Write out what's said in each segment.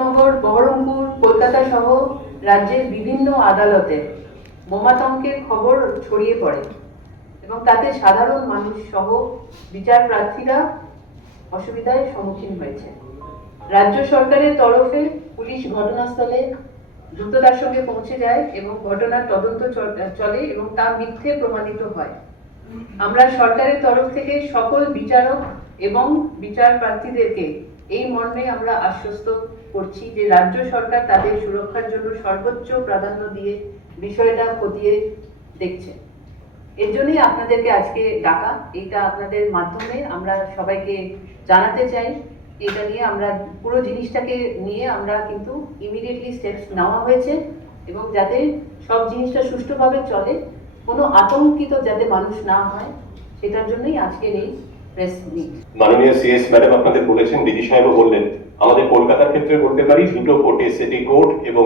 নগর, বহরমপুর, কলকাতা সহ রাজ্যের বিভিন্ন আদালতে বোমাতঙ্কের খবর ছড়িয়ে পড়ে এবং তাতে সাধারণ মানুষ সহ বিচার প্রার্থীরা অসুবিধার সম্মুখীন হয়েছে। রাজ্য সরকারের তরফে পুলিশ ঘটনাস্থলে দ্রুততার সঙ্গে পৌঁছে যায় এবং ঘটনার তদন্ত চলে এবং তা মিথ্যে প্রমাণিত হয়। আমরা সরকারের তরফ থেকে সকল বিচারক এবং বিচার প্রার্থীদেরকে এই মর্মে আমরা আশ্বস্ত করছি যে রাজ্য সরকার তাদের সুরক্ষার জন্য সর্বোচ্চ প্রাধান্য দিয়ে বিষয়টা খতিয়ে দেখছে। এর জন্যই আপনাদেরকে আজকে ডাকা। এটা আপনাদের মাধ্যমে আমরা সবাইকে জানাতে চাই। এটা নিয়ে আমরা পুরো জিনিসটাকে নিয়ে আমরা কিন্তু ইমিডিয়েটলি স্টেপস নেওয়া হয়েছে এবং যাতে সব জিনিসটা সুষ্ঠুভাবে চলে, কোনো আতঙ্কিত যাতে মানুষ না হয়, সেটার জন্যই আজকের এই প্রেস মিট। মাননীয় সিএস ম্যাডাম আপনাদের বলেছেন, ডিজি সাহেবও বললেন, আমাদের কলকাতার ক্ষেত্রে বলতে পারি দুটো কোর্টে, সিটি কোর্ট এবং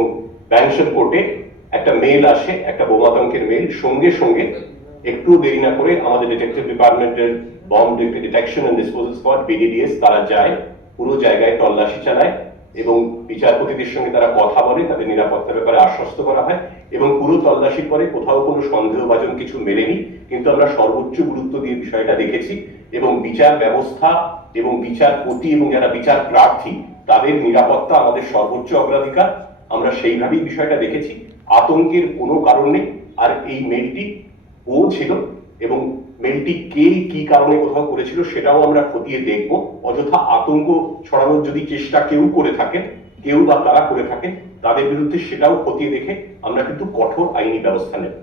ব্যাংশন কোর্টে একটা মেল আসে, একটা বোমাতঙ্কের মেল। সঙ্গে সঙ্গে একটু দেরি না করে আমাদের ডিটেকটিভ ডিপার্টমেন্টের bomb detection and disposal squad BDDS তারা যায়, পুরো জায়গায় তল্লাশি চালায় এবং বিচারপতিদের সঙ্গে তারা কথা বলে, তাদের নিরাপত্তার ব্যাপারে আশ্বস্ত করা হয় এবং পুরো তল্লাশির পরে কোথাও কোনো সন্দেহভাজন কিছু মেলেনি। কিন্তু আমরা সর্বোচ্চ গুরুত্ব দিয়ে বিষয়টা দেখেছি এবং বিচার ব্যবস্থা এবং বিচারপতি এবং যারা বিচার প্রার্থী তাদের নিরাপত্তা আমাদের সর্বোচ্চ অগ্রাধিকার। আমরা সেইভাবেই বিষয়টা দেখেছি। আতঙ্কের কোনো কারণ নেই। আর এই মেলটি ও ছিল এবং মেলটি কে কি কারণে কোথাও করেছিল সেটাও আমরা খতিয়ে দেখব। অযথা আতঙ্ক ছড়ানোর যদি চেষ্টা কেউ করে থাকেন, কেউ বা তারা করে থাকেন, তাদের বিরুদ্ধে সেটাও খতিয়ে দেখে আমরা কিন্তু কঠোর আইনি ব্যবস্থা নেব।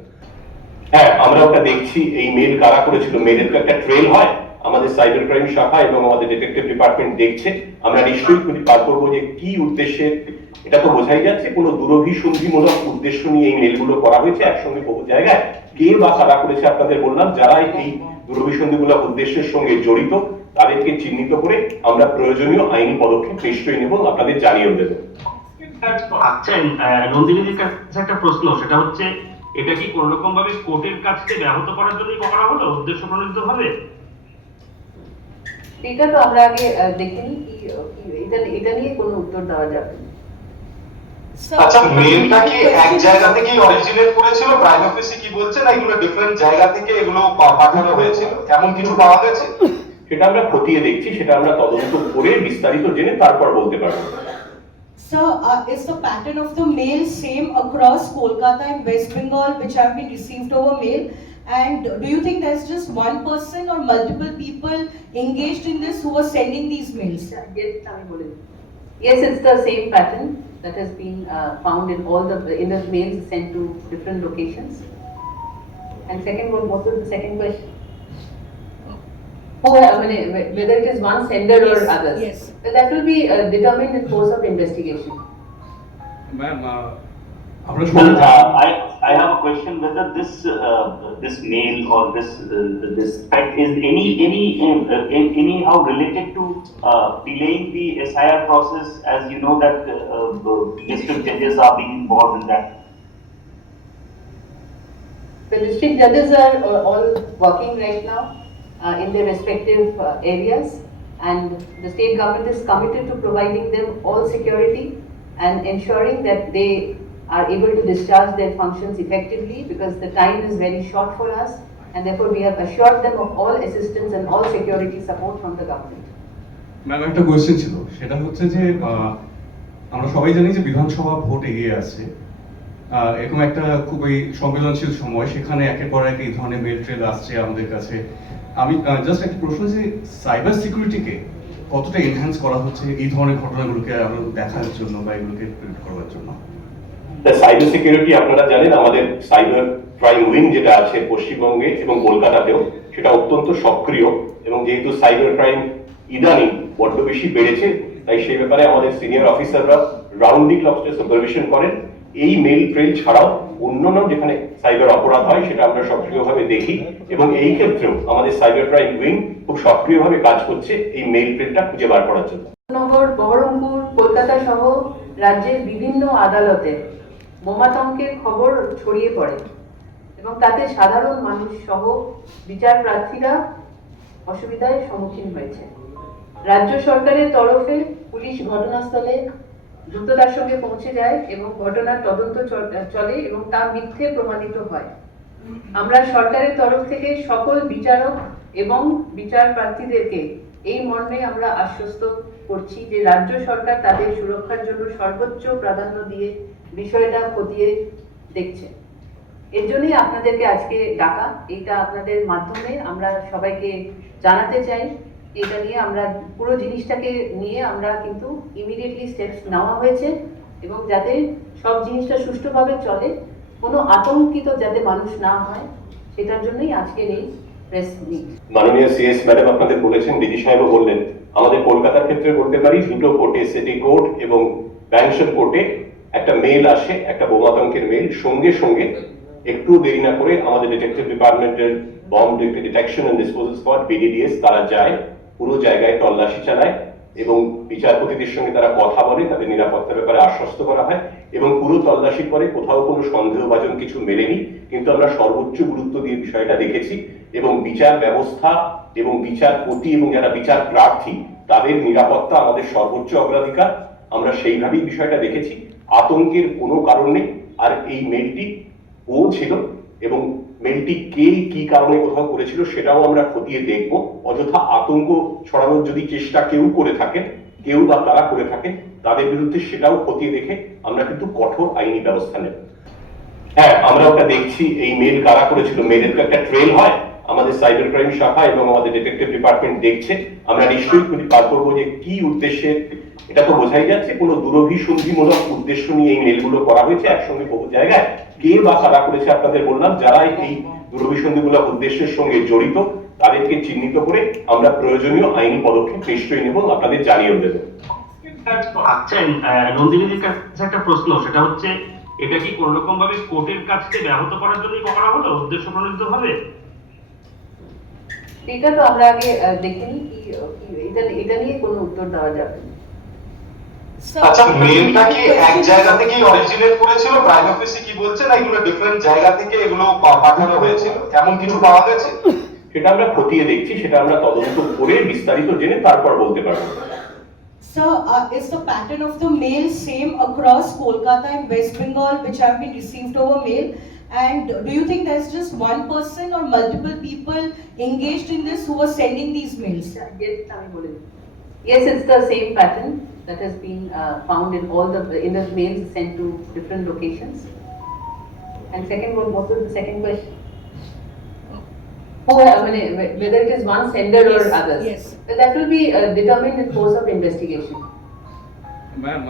হ্যাঁ, আমরা ওটা দেখছি এই মেল কারা করেছিল। মেলের তো একটা ট্রেল হয়, আমাদের সাইবার ক্রাইম শাখা এবং আমাদের ডিটেকটিভ ডিপার্টমেন্ট দেখছে। আমরা নিশ্চয়ই বার করবো যে কি উদ্দেশ্যে। এটা তো বোঝাই যাচ্ছে কোনো দুরভিসন্ধিমূলক উদ্দেশ্য নিয়ে এই মেলগুলো করা হয়েছে একসঙ্গে বহু জায়গায়। কে বা কারা করেছে আপনাদের বললাম, যারা এই দুরভিসন্ধিমূলক উদ্দেশ্যের সঙ্গে জড়িত তাদেরকে চিহ্নিত করে আমরা প্রয়োজনীয় আইনি পদক্ষেপ নিশ্চয়ই নেব, আপনাদের জানিয়েও দেব। আচ্ছা, নন্দিনীর কাছে একটা প্রশ্ন, সেটা হচ্ছে এটা কি কোন রকম ভাবে কোর্টের কাছে ব্যাহত করার জন্য করা হলো উদ্দেশ্য প্রণোদিত ভাবে? এটা তো আমরা আগে দেখিনি, এটা নিয়ে কোনো উত্তর দেওয়া যাবে না। আচ্ছা, মেলটা কি এক জায়গা থেকে অরিজিনেট করেছিল? প্রাইম অফিসে কি বলছে না এগুলো ডিফারেন্ট জায়গা থেকে এগুলো পাঠানো হয়েছিল, এমন কিছু পাওয়া গেছে? সেটা আমরা খতিয়ে দেখছি, সেটা আমরা তদন্ত করে বিস্তারিত জেনে তারপর বলতে পারবো। Sir, is the pattern of the mail same across Kolkata and West Bengal which have been received over mail? And do you think there's just one person or multiple people engaged in this who are sending these mails? Yes, it's the same pattern that has been found in all the mails sent to different locations. And second one, what was the second question? Whether it is one sender or others. Yes. That will be determined in course of investigation. Ma'am, I have a question whether this mail or this fact is anyhow related to delaying the SIR process, as you know that district judges are being involved in that. The district judges are all working right now in their respective areas, and the state government is committed to providing them all security and ensuring that they are able to discharge their functions effectively, because the time is very short for us, and therefore we have assured them of all assistance and all security support from the government. Ma'am, একটা question ছিল, সেটা হচ্ছে যে আমরা সবাই জানি যে বিধানসভা ভোট এগিয়ে আছে। এরকম একটা খুবই সংবেদনশীল সময়, সেখানে একের পর এক এই ধরনের মেল ট্রেল আসছে আমাদের কাছে। আমি জাস্ট একটা প্রশ্ন, যে সাইবার সিকিউরিটিকে কতটা এনহ্যান্স করা হচ্ছে এই ধরনের ঘটনাগুলোকে আরো দেখার জন্য বা এগুলোকে প্রিভেন্ট করার জন্য? সাইবার সিকিউরিটি আপনারা জানেন, আমাদের সাইবার ক্রাইম উইং যেটা আছে পশ্চিমবঙ্গে এবং কলকাতাতেও, সেটা অত্যন্ত সক্রিয়। এবং যেহেতু সাইবার ক্রাইম ইদানিং বড্ড বেশি বেড়েছে, তাই সেই ব্যাপারে আমাদের সিনিয়র অফিসাররা রাউন্ড দি ক্লক সুপারভিশন করেন। এই মেল ট্রেল ছাড়াও অন্যান্য যেখানে সাইবার অপরাধ হয় সেটা আমরা সক্রিয়ভাবে দেখি এবং এই ক্ষেত্রেও আমাদের সাইবার ক্রাইম উইং খুব সক্রিয়ভাবে কাজ করছে এই মেল ট্রেলটা খুঁজে বার করার জন্য। নগর, বহরমপুর, কলকাতা সহ রাজ্যের বিভিন্ন আদালতে বোমাতঙ্কের খবর ছড়িয়ে পড়ে এবং তাতে সাধারণ মানুষ সহ বিচার প্রার্থীরা অসুবিধার সম্মুখীন হয়েছে। রাজ্য সরকারের তরফে পুলিশ ঘটনাস্থলে দ্রুততার সঙ্গে পৌঁছে যায় এবং ঘটনার তদন্ত চলে এবং তা মিথ্যে প্রমাণিত হয়। আমরা সরকারের তরফ থেকে সকল বিচারক এবং বিচার প্রার্থীদেরকে এই মর্মে আমরা আশ্বস্ত করছি যে রাজ্য সরকার তাদের সুরক্ষার জন্য সর্বোচ্চ প্রাধান্য দিয়ে বিষয়টা খতিয়ে দেখছে। এর জন্যই আপনাদেরকে আজকে ডাকা। এটা আপনাদের মাধ্যমে আমরা সবাইকে জানাতে চাই। এটা নিয়ে আমরা পুরো জিনিসটাকে নিয়ে আমরা কিন্তু ইমিডিয়েটলি স্টেপস নেওয়া হয়েছে এবং যাতে সব জিনিসটা সুষ্ঠুভাবে চলে, কোনো আতঙ্কিত যাতে মানুষ না হয়, সেটার জন্যই আজকের এই প্রেস মিট। মাননীয় সিএস ম্যাডাম আপনাদের বলেছেন, ডিজি সাহেবও বললেন, আমাদের কলকাতার ক্ষেত্রে বলতে পারি দুটো কোর্টে, সিটি কোর্ট এবং ব্যাংশন কোর্টে একটা মেল আসে, একটা বোমাতঙ্কের মেল। সঙ্গে সঙ্গে একটু দেরি না করে আমাদের ডিটেকটিভ ডিপার্টমেন্টের bomb detection and disposal squad BDDS তারা যায়, পুরো জায়গায় তল্লাশি চালায় এবং বিচারপতিদের সঙ্গে তারা কথা বলে, তাদের নিরাপত্তার ব্যাপারে আশ্বস্ত করা হয় এবং পুরো তল্লাশির পরে কোথাও কোনো সন্দেহভাজন কিছু মেলেনি। কিন্তু আমরা সর্বোচ্চ গুরুত্ব দিয়ে বিষয়টা দেখেছি এবং বিচার ব্যবস্থা এবং বিচারপতি এবং যারা বিচার প্রার্থী তাদের নিরাপত্তা আমাদের সর্বোচ্চ অগ্রাধিকার। আমরা সেইভাবেই বিষয়টা দেখেছি। আতঙ্কের কোনো কারণ নেই। আর এই মেলটি ও ছিল এবং মেলটি কে কি কারণে কোথাও করেছিল সেটাও আমরা খতিয়ে দেখব। অযথা আতঙ্ক ছড়ানোর যদি চেষ্টা কেউ করে থাকেন, কেউ বা তারা করে থাকেন, তাদের বিরুদ্ধে সেটাও খতিয়ে দেখে আমরা কিন্তু কঠোর আইনি ব্যবস্থা নেব। হ্যাঁ, আমরা ওটা দেখছি এই মেল কারা করেছিল। মেলের তো একটা ট্রেল হয়, আমাদের সাইবার ক্রাইম শাখা এবং আমাদের ডিটেকটিভ ডিপার্টমেন্ট দেখছে। আমরা নিশ্চয়ই খুঁজে বার করবো যে কি উদ্দেশ্যে। এটা তো বোঝাই যাচ্ছে কোনো দুরভিসন্ধিমূলক উদ্দেশ্য নিয়ে এই মেলগুলো করা হয়েছে একসঙ্গে বহু জায়গায়। কে বা কারা করেছে আপনাদের বললাম, যারা এই দুরভিসন্ধিমূলক উদ্দেশ্যের সঙ্গে জড়িত তাদেরকে চিহ্নিত করে আমরা প্রয়োজনীয় আইনি পদক্ষেপ নিশ্চয়ই নেব, আপনাদের জানিয়েও দেবো। আচ্ছা, নন্দিনীর কাছে একটা প্রশ্ন, সেটা হচ্ছে এটা কি কোন রকম ভাবে কোর্টের কাছে ব্যাহত করার জন্যই করা হলো উদ্দেশ্য প্রণোদিত ভাবে? এটা তো আমরা আগে দেখিনি কি এটা নিয়ে কোনো উত্তর দেওয়া যাবে না। আচ্ছা, মেলটা কি এক জায়গা থেকে অরিজিনেট করেছিল? প্রাইম অফিসে কি বলছে না এগুলো ডিফারেন্ট জায়গা থেকে এগুলো পাঠানো হয়েছিল, এমন কিছু পাওয়া গেছে? সেটা আমরা খতিয়ে দেখছি, সেটা আমরা তদন্ত করে বিস্তারিত জেনে তারপর বলতে পারবো। Sir, is the pattern of the mail same across Kolkata and West Bengal which have been received over mail? And do you think there's just one person or multiple people engaged in this who are sending these mails? Yes, it's the same pattern that has been found in all the mails sent to different locations. And second one, what was the second question? Whether it is one sender or Yes, others. yes. Well, that will be determined in course of investigation. Ma'am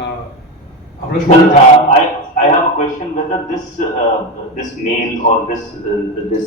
আমরা সবাই I have a question whether this mail or this